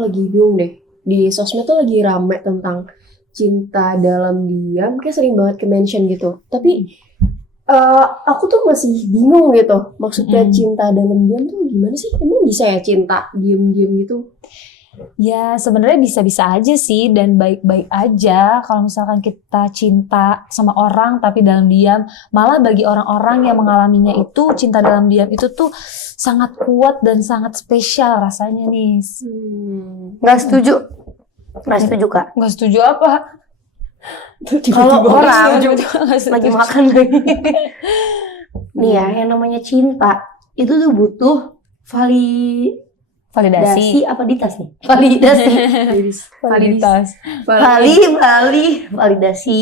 aku lagi bingung deh. Di sosmed tuh lagi rame tentang cinta dalam diam, kayak sering banget ke-mention gitu. Tapi aku tuh masih bingung gitu. Maksudnya cinta dalam diam tuh gimana sih? Emang bisa ya cinta diam-diam gitu? Ya sebenarnya bisa-bisa aja sih dan baik-baik aja kalau misalkan kita cinta sama orang tapi dalam diam. Malah bagi orang-orang yang mengalaminya itu cinta dalam diam itu tuh sangat kuat dan sangat spesial rasanya nih. Nggak setuju Kak. Nggak setuju apa? Kalau orang Nggak setuju. lagi makan lagi. Nih ya, yang namanya cinta itu tuh butuh validasi apa ditas nih? Validitas. Validasi. Validasi.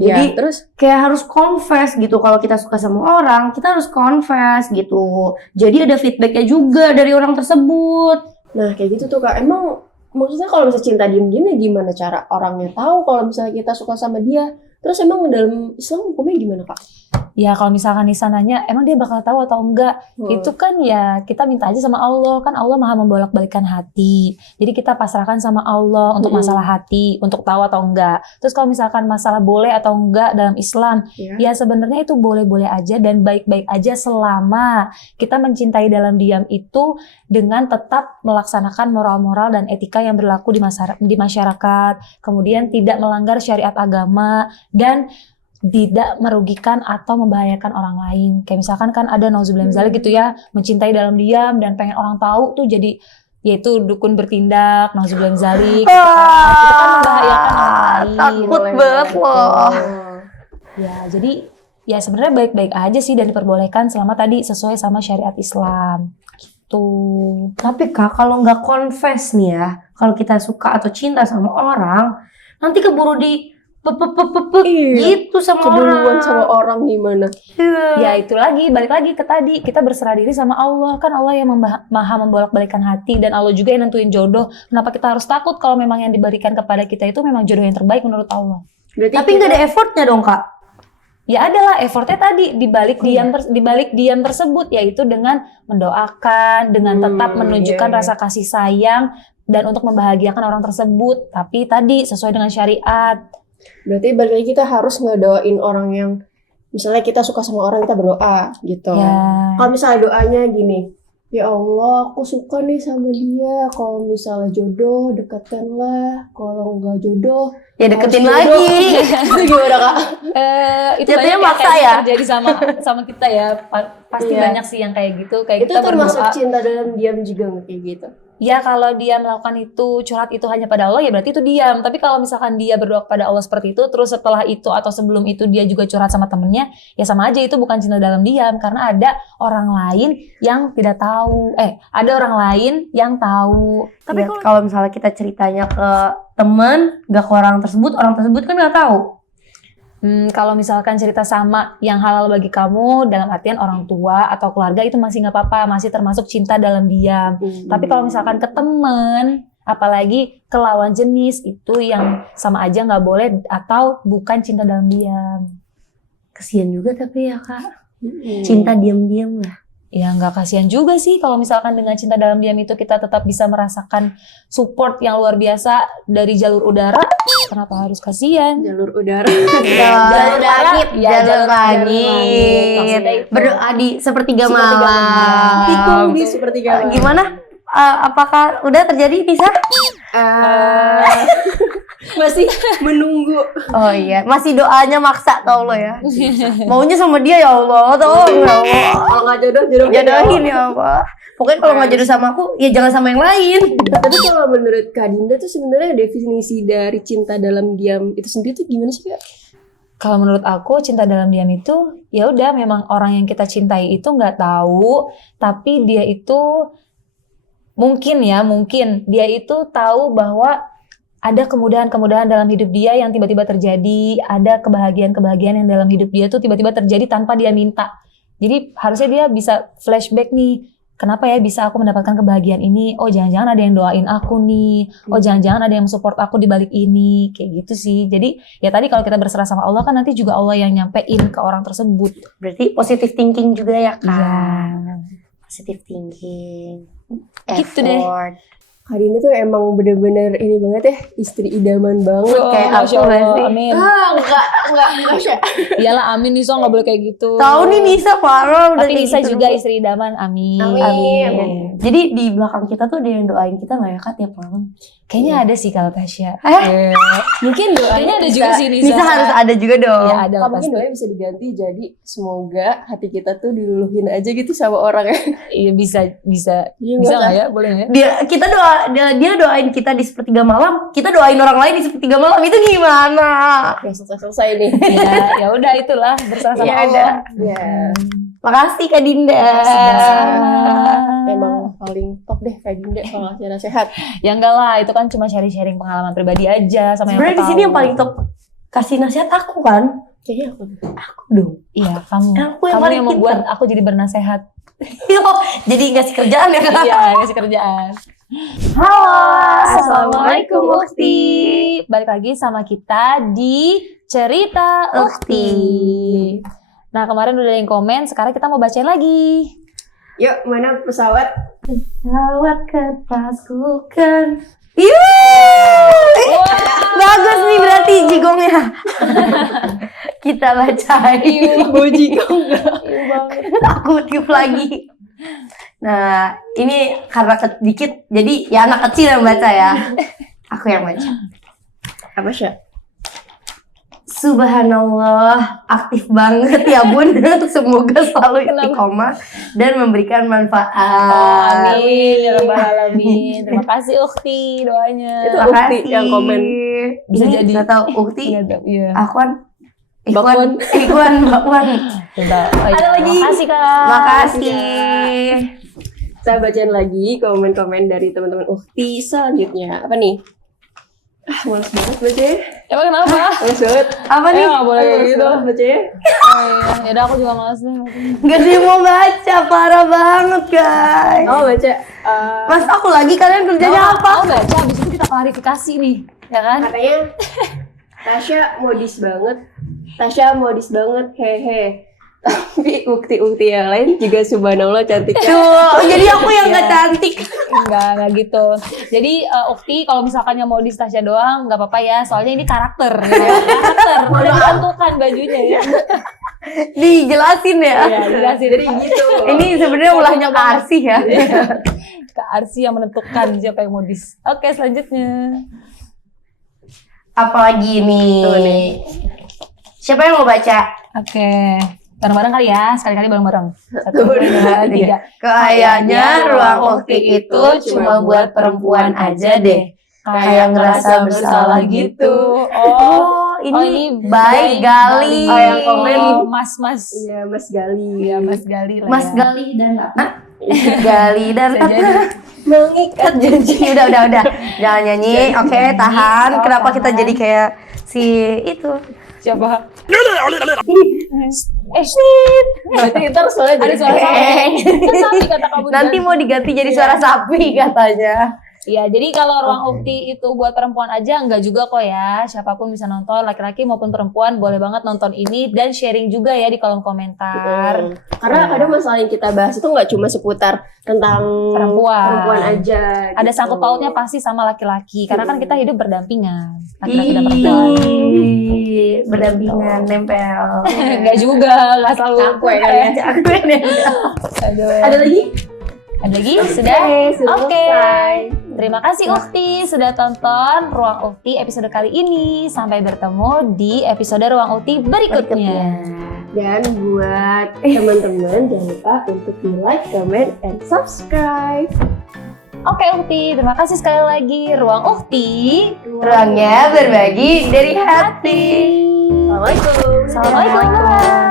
Jadi Ya, terus kayak harus confess gitu. Kalau kita suka sama orang, kita harus confess gitu. Jadi ada feedbacknya juga dari orang tersebut. nah kayak gitu tuh Kak. Emang maksudnya kalau misalnya cinta diem-diem ya gimana cara orangnya tahu kalau misalnya kita suka sama dia? Terus emang dalam Islam hukumnya gimana Kak? Ya kalau misalkan Nisa nanya, emang dia bakal tahu atau enggak? Itu kan ya kita minta aja sama Allah. Kan Allah maha membolak-balikan hati. Jadi kita pasrahkan sama Allah untuk masalah hati, untuk tahu atau enggak. Terus kalau misalkan masalah boleh atau enggak dalam Islam, ya sebenarnya itu boleh-boleh aja dan baik-baik aja selama kita mencintai dalam diam itu dengan tetap melaksanakan moral-moral dan etika yang berlaku di masyarakat. Kemudian tidak melanggar syariat agama dan tidak merugikan atau membahayakan orang lain. Kayak misalkan kan ada nauzubillah min dzalik gitu ya, mencintai dalam diam dan pengen orang tahu tuh jadi yaitu dukun bertindak, nauzubillah min dzalik. Itu kan membahayakan orang lain. Takut banget loh. Ya, jadi ya sebenarnya baik-baik aja sih dan diperbolehkan selama tadi sesuai sama syariat Islam. Gitu. Tapi Kak, kalau nggak confess nih ya, kalau kita suka atau cinta sama orang, nanti keburu di gitu sama keduluan orang. sama orang gimana? Ya itu lagi, balik lagi ke tadi, kita berserah diri sama Allah. Kan Allah yang maha membolak-balikan hati dan Allah juga yang nentuin jodoh. Kenapa kita harus takut kalau memang yang diberikan kepada kita itu memang jodoh yang terbaik menurut Allah? Berarti Tapi nggak ada effortnya dong Kak. Ya adalah effortnya tadi dibalik diam tersebut, yaitu dengan mendoakan, dengan tetap menunjukkan rasa kasih sayang dan untuk membahagiakan orang tersebut. Tapi tadi sesuai dengan syariat. Berarti balik lagi kita harus ngedoain orang yang misalnya kita suka sama orang, kita berdoa gitu. Ya. Kalau misalnya doanya gini, ya Allah aku suka nih sama dia, kalau misalnya jodoh dekatkanlah, kalau enggak jodoh Ya deketin harus lagi. jodoh. Itu gimana Kak? Itu Jatuhnya banyak maksa yang ya? terjadi sama kita ya. Pasti Iya. banyak sih yang kayak gitu. Kayak Itu kita termasuk berdoa. cinta dalam diam juga nggak kayak gitu? Ya kalau dia melakukan itu, curhat itu hanya pada Allah, ya berarti itu diam. Tapi kalau misalkan dia berdoa kepada Allah seperti itu, terus setelah itu atau sebelum itu dia juga curhat sama temennya, ya sama aja itu bukan cinta dalam diam. Karena ada orang lain yang tidak tahu. Ada orang lain yang tahu. Tapi kalau misalnya kita ceritanya ke teman, gak ke orang tersebut kan nggak tahu. Kalau misalkan cerita sama yang halal bagi kamu, dalam artian orang tua atau keluarga itu masih nggak apa-apa, masih termasuk cinta dalam diam. Tapi kalau misalkan ke teman, apalagi ke lawan jenis, itu yang sama aja nggak boleh atau bukan cinta dalam diam. Kasian juga tapi ya Kak. Cinta diam-diam lah. Ya nggak kasihan juga sih kalau misalkan dengan cinta dalam diam itu kita tetap bisa merasakan support yang luar biasa dari jalur udara. Kenapa harus kasihan? Jalur udara. Jalur langit. Ya, jalur langit. Maksudnya itu. Berdoa di sepertiga malam. Tikung di sepertiga malam. Gimana? Apakah udah terjadi Nisa? Masih menunggu. Oh iya, masih doanya maksa tau lo ya. Maunya sama dia ya Allah, tolong ya Allah. Kalau nggak jodoh, Jodohin ya Allah. Pokoknya kalau nggak jodoh sama aku, ya jangan sama yang lain. Tapi kalau menurut Kak Dinda tuh sebenarnya definisi dari cinta dalam diam itu sendiri tuh gimana sih Kak? Kalau menurut aku cinta dalam diam itu ya udah memang orang yang kita cintai itu nggak tahu, tapi dia itu mungkin dia itu tahu bahwa ada kemudahan-kemudahan dalam hidup dia yang tiba-tiba terjadi, ada kebahagiaan-kebahagiaan yang dalam hidup dia tuh tiba-tiba terjadi tanpa dia minta. Jadi harusnya dia bisa flashback nih, kenapa ya bisa aku mendapatkan kebahagiaan ini? Oh jangan-jangan ada yang doain aku nih, oh jangan-jangan ada yang support aku di balik ini, kayak gitu sih. Jadi ya tadi kalau kita berserah sama Allah kan nanti juga Allah yang nyampein ke orang tersebut. Berarti positive thinking juga ya Kak. Iya. Positive thinking. Gitu deh. Effort. Kak Dinda tuh emang bener-bener ini banget ya, istri idaman banget. Kayak Masya aku Allah, sih. amin. Enggak Syah. Iyalah amin Nisa, nggak boleh kayak gitu. Tahu nih Nisa parah udah Tapi kayak Nisa gitu juga dulu. istri idaman, amin. Amin. Jadi di belakang kita tuh ada yang doain kita nggak ya Kak tiap malam? Kayaknya ada sih kalau Tasya. Mungkin Kayaknya ada juga sih Nisa. Nisa harus ada juga dong. Ya ada lah Mungkin pasti. doanya bisa diganti jadi semoga hati kita tuh diluluhin aja gitu sama orang ya. Iya bisa Iya, bisa nggak, nggak ya? Boleh nggak ya? Dia doain kita di sepertiga malam, kita doain orang lain di sepertiga malam, itu gimana? Ya selesai nih. Ya udah itulah berserah sama Ya Allah. udah. Ya. Makasih Kak Dinda. Emang paling top deh Kak Dinda kalau ngasih nasihat. Ya enggak lah, itu kan cuma sharing-sharing pengalaman pribadi aja sama yang Sebenarnya di sini yang paling top kasih nasihat aku kan? Kayaknya aku. Aku dong. Iya, kamu. Aku yang Kamu paling yang membuat aku jadi bernasehat. Jadi ngasih kerjaan ya Kak? Iya, ngasih kerjaan. Halo, Assalamualaikum Ukti. Balik lagi sama kita di Cerita Ukti. Nah, kemarin udah ada yang komen, sekarang kita mau bacain lagi. Yuk, mana pesawat? Pesawat kertasku kan. Bagus nih berarti jigongnya. Kita bacain. Bojigong. Aku tiup lagi. Nah, ini karena dikit, jadi ya anak kecil yang baca ya. Aku yang baca. Apa Syah? Subhanallah, aktif banget ya Bun. Semoga selalu istiqomah dan memberikan manfaat. Amin, ya rabbal alamin. Terima kasih Ukti doanya. Itu Terima Ukti kasih. yang komen. Bisa Ini jadi. nggak tahu Ukti, Iya. Akwan, Bakwan. Ikwan, Bakwan. Bentar. Oh, iya. Ada lagi. Makasih Kak. Makasih. Saya bacain lagi komen-komen dari teman-teman Ukti selanjutnya. Apa nih? Males banget bacanya. Emang kenapa? Males banget. Apa nih? Nggak boleh kayak Males gitu. banget bacanya. Oh, iya. Yaudah aku juga males deh. Gak sih mau baca, parah banget guys. Oh baca. Mas aku lagi, kalian kerjanya apa? Oh baca, abis itu kita klarifikasi nih. Ya kan? Katanya Tasya modis banget, hehe. Tapi ukti-ukti yang lain juga subhanallah cantiknya. Tuh, jadi aku yang gak cantik. Enggak gitu. Jadi Ukti kalau misalkannya mau di Tasya doang nggak apa-apa ya, soalnya ini karakter. Ya. Karakter. Udah ditentukan bajunya ya. Dijelasin ya. Iya, jelasin. Jadi gitu. Ini sebenarnya ulahnya Kak Arsi ya. Kak Arsi yang menentukan siapa yang modis. Oke, selanjutnya. Apalagi nih? Siapa yang mau baca? Oke. Bareng-bareng kali ya, sekali-kali bareng-bareng. 1, 2, 3. Kayaknya ruang Ukti itu cuma buat perempuan aja deh. Kayak ngerasa bersalah gitu. Oh, ini baik Gali. Oh, yang komen. Mas. Iya Mas Gali. Iya, Mas Gali lah Mas ya. Gali dan Ratna. Gali dan Bisa jadi. Mengikat janji. Udah. Jangan nyanyi. Oke, tahan. Oh, Kenapa tahan. kita jadi kayak si itu? Siapa? Berarti ntar soalnya Ada jadi suara sapi. Kan sapi kata kamu. Nanti mau diganti jadi suara sapi katanya. Iya, jadi kalau ruang Ukti itu buat perempuan aja, enggak juga kok ya. Siapapun bisa nonton, laki-laki maupun perempuan boleh banget nonton ini dan sharing juga ya di kolom komentar. Karena kadang masalah yang kita bahas itu nggak cuma seputar tentang perempuan aja. Ada gitu. sangkut pautnya pasti sama laki-laki, karena kan kita hidup berdampingan. Laki-laki dan perempuan. Berdampingan, nempel. Enggak juga, enggak selalu. Cakwe kan ya. Cakwe nempel. Aduh. Ada lagi? Ada lagi? Sudah? Sudah Oke. selesai. Terima kasih Ukti sudah tonton Ruang Ukti episode kali ini. Sampai bertemu di episode Ruang Ukti berikutnya. Dan buat teman-teman jangan lupa untuk di like, comment, and subscribe. Oke Ukti, terima kasih sekali lagi. Ruang Ukti. Ruangnya berbagi dari hati. Assalamualaikum. Assalamualaikum.